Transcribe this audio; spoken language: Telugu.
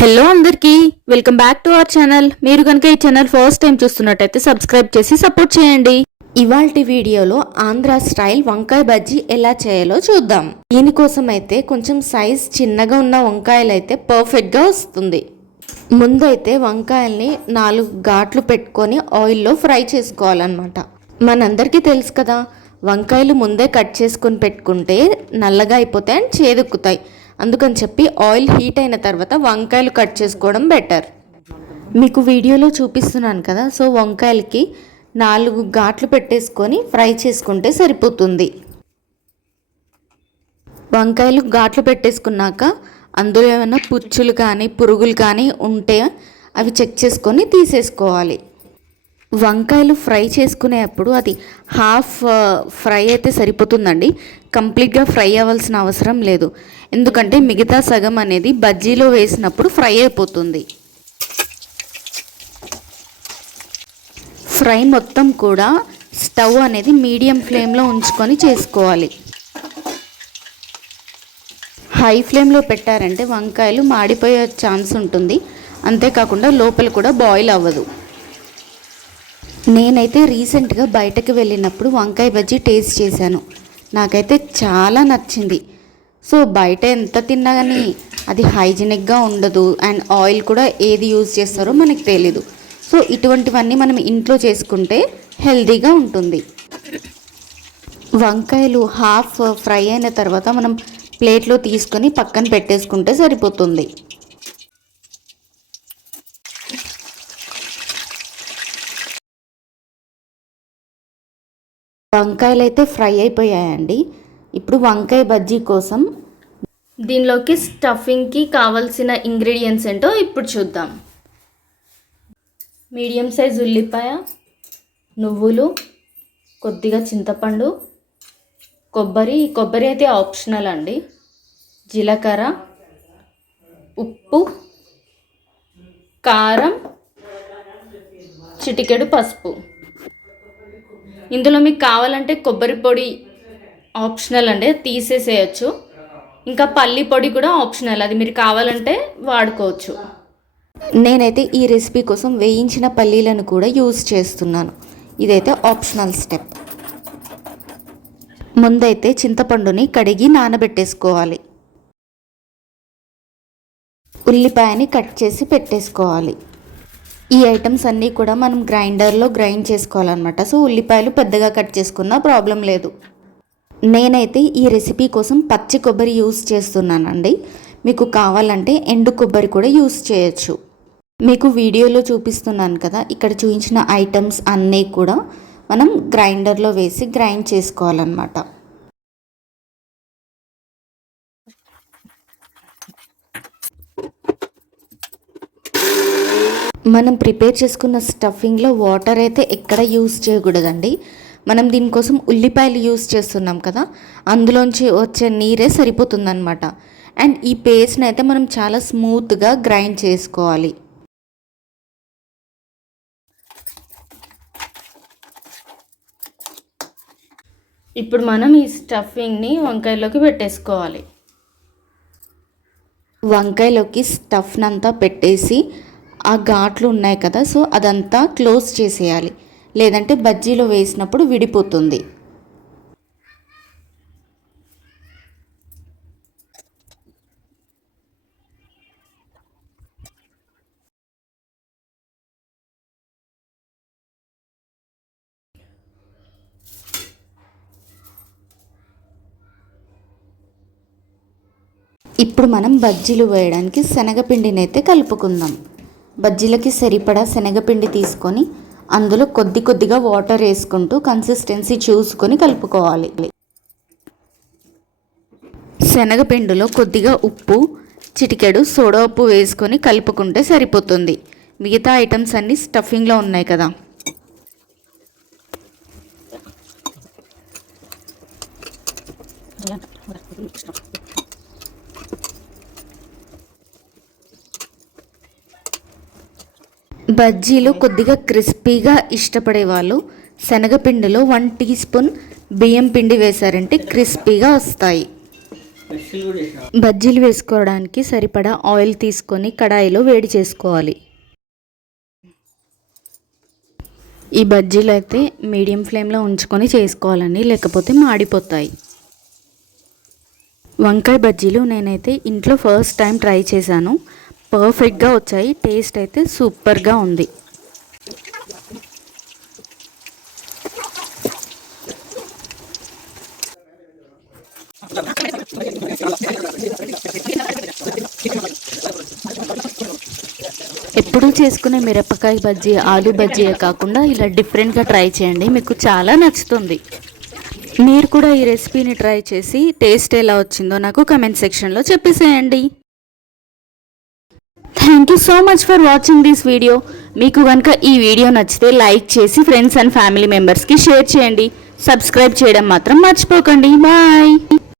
హలో అందరికీ. Welcome back to our channel మీరు కనుక ఈ ఛానల్ ఫస్ట్ టైం చూస్తున్నట్టయితే సబ్స్క్రైబ్ చేసి సపోర్ట్ చేయండి. ఇవాల్టి వీడియోలో ఆంధ్ర స్టైల్ వంకాయ బజ్జీ ఎలా చేయాలో చూద్దాం. దీనికోసం అయితే కొంచెం సైజ్ చిన్నగా ఉన్న వంకాయలు అయితే పర్ఫెక్ట్గా వస్తుంది. ముందైతే వంకాయల్ని నాలుగు ఘాట్లు పెట్టుకొని ఆయిల్లో ఫ్రై చేసుకోవాలన్నమాట. మనందరికీ తెలుసు కదా వంకాయలు ముందే కట్ చేసుకొని పెట్టుకుంటే నల్లగా అయిపోతాయి అండ్ చేదుక్కుతాయి. అందుకని చెప్పి ఆయిల్ హీట్ అయిన తర్వాత వంకాయలు కట్ చేసుకోవడం బెటర్. మీకు వీడియోలో చూపిస్తున్నాను కదా సో వంకాయలకి నాలుగు ఘాట్లు పెట్టేసుకొని ఫ్రై చేసుకుంటే సరిపోతుంది. వంకాయలు ఘాట్లు పెట్టేసుకున్నాక అందులో ఏమైనా పుచ్చులు కానీ పురుగులు కానీ ఉంటే అవి చెక్ చేసుకొని తీసేసుకోవాలి. వంకాయలు ఫ్రై చేసుకునేటప్పుడు అది హాఫ్ ఫ్రై అయితే సరిపోతుందండి. కంప్లీట్గా ఫ్రై అవ్వాల్సిన అవసరం లేదు. ఎందుకంటే మిగతా సగం అనేది బజ్జీలో వేసినప్పుడు ఫ్రై అయిపోతుంది. ఫ్రై మొత్తం కూడా స్టవ్ అనేది మీడియం ఫ్లేమ్లో ఉంచుకొని చేసుకోవాలి. హై ఫ్లేమ్లో పెట్టారంటే వంకాయలు మాడిపోయే ఛాన్స్ ఉంటుంది. అంతేకాకుండా లోపల కూడా బాయిల్ అవ్వదు. నేనైతే రీసెంట్గా బయటకు వెళ్ళినప్పుడు వంకాయ బజ్జీ టేస్ట్ చేశాను. నాకైతే చాలా నచ్చింది. సో బయట ఎంత తిన్నా కానీ అది హైజీనిక్గా ఉండదు. అండ్ ఆయిల్ కూడా ఏది యూజ్ చేస్తారో మనకు తెలీదు. సో ఇటువంటివన్నీ మనం ఇంట్లో చేసుకుంటే హెల్దీగా ఉంటుంది. వంకాయలు హాఫ్ ఫ్రై అయిన తర్వాత మనం ప్లేట్లో తీసుకొని పక్కన పెట్టేసుకుంటే సరిపోతుంది. వంకాయలు అయితే ఫ్రై అయిపోయాయండి. ఇప్పుడు వంకాయ బజ్జీ కోసం దీనిలోకి స్టఫింగ్కి కావాల్సిన ఇంగ్రీడియంట్స్ ఏంటో ఇప్పుడు చూద్దాం. మీడియం సైజ్ ఉల్లిపాయ నువ్వులు కొద్దిగా చింతపండు కొబ్బరి. కొబ్బరి అయితే ఆప్షనల్ అండి. జీలకర్ర ఉప్పు కారం చిటికెడు పసుపు. ఇందులో మీకు కావాలంటే కొబ్బరి పొడి ఆప్షనల్ అంటే తీసేసేయచ్చు. ఇంకా పల్లి పొడి కూడా ఆప్షనల్ అది మీరు కావాలంటే వాడుకోవచ్చు. నేనైతే ఈ రెసిపీ కోసం వేయించిన పల్లీలను కూడా యూజ్ చేస్తున్నాను. ఇదైతే ఆప్షనల్ స్టెప్. ముందైతే చింతపండుని కడిగి నానబెట్టేసుకోవాలి. ఉల్లిపాయని కట్ చేసి పెట్టేసుకోవాలి. ఈ ఐటమ్స్ అన్నీ కూడా మనం గ్రైండర్లో గ్రైండ్ చేసుకోవాలన్నమాట. సో ఉల్లిపాయలు పెద్దగా కట్ చేసుకున్నా ప్రాబ్లం లేదు. నేనైతే ఈ రెసిపీ కోసం పచ్చి కొబ్బరి యూస్ చేస్తున్నానండి. మీకు కావాలంటే ఎండు కొబ్బరి కూడా యూస్ చేయొచ్చు. మీకు వీడియోలో చూపిస్తున్నాను కదా ఇక్కడ చూపించిన ఐటమ్స్ అన్నీ కూడా మనం గ్రైండర్లో వేసి గ్రైండ్ చేసుకోవాలన్నమాట. మనం ప్రిపేర్ చేసుకున్న స్టఫింగ్లో వాటర్ అయితే ఎక్కడ యూస్ చేయకూడదండి. మనం దీనికోసం ఉల్లిపాయలు యూస్ చేస్తున్నాం కదా అందులోంచి వచ్చే నీరే సరిపోతుందన్నమాట. అండ్ ఈ పేస్ట్ని అయితే మనం చాలా స్మూత్గా గ్రైండ్ చేసుకోవాలి. ఇప్పుడు మనం ఈ స్టఫింగ్ని వంకాయలోకి పెట్టేసుకోవాలి. వంకాయలోకి స్టఫ్నంతా పెట్టేసి ఆ ఘాట్లు ఉన్నాయి కదా సో అదంతా క్లోజ్ చేసేయాలి. లేదంటే బజ్జీలో వేసినప్పుడు విడిపోతుంది. ఇప్పుడు మనం బజ్జీలు వేయడానికి శనగపిండిని అయితే కలుపుకుందాం. బజ్జీలకి సరిపడా శనగపిండి తీసుకొని అందులో కొద్ది కొద్దిగా వాటర్ వేసుకుంటూ కన్సిస్టెన్సీ చూసుకొని కలుపుకోవాలి. శనగపిండిలో కొద్దిగా ఉప్పు చిటికెడు సోడా ఉప్పు వేసుకొని కలుపుకుంటే సరిపోతుంది. మిగతా ఐటమ్స్ అన్నీ స్టఫింగ్లో ఉన్నాయి కదా. బజ్జీలు కొద్దిగా క్రిస్పీగా ఇష్టపడే వాళ్ళు శనగపిండిలో వన్ టీ స్పూన్ బియ్యం పిండి వేశారంటే క్రిస్పీగా వస్తాయి. బజ్జీలు వేసుకోవడానికి సరిపడా ఆయిల్ తీసుకొని కడాయిలో వేడి చేసుకోవాలి. ఈ బజ్జీలు అయితే మీడియం ఫ్లేమ్లో ఉంచుకొని చేసుకోవాలండి లేకపోతే మాడిపోతాయి. వంకాయ బజ్జీలు నేనైతే ఇంట్లో ఫస్ట్ టైం ట్రై చేశాను. పర్ఫెక్ట్గా వచ్చాయి. టేస్ట్ అయితే సూపర్గా ఉంది. ఎప్పుడూ చేసుకునే మిరపకాయ బజ్జీ ఆలు బజ్జీయే కాకుండా ఇలా డిఫరెంట్గా ట్రై చేయండి. మీకు చాలా నచ్చుతుంది. మీరు కూడా ఈ రెసిపీని ట్రై చేసి టేస్ట్ ఎలా వచ్చిందో నాకు కమెంట్ సెక్షన్లో చెప్పేసేయండి. So much for watching this video మీకు కనుక ఈ వీడియో నచ్చితే లైక్ చేసి ఫ్రెండ్స్ అండ్ ఫ్యామిలీ మెంబర్స్కి షేర్ చేయండి. సబ్స్క్రైబ్ చేయడం మాత్రం మర్చిపోకండి. బాయ్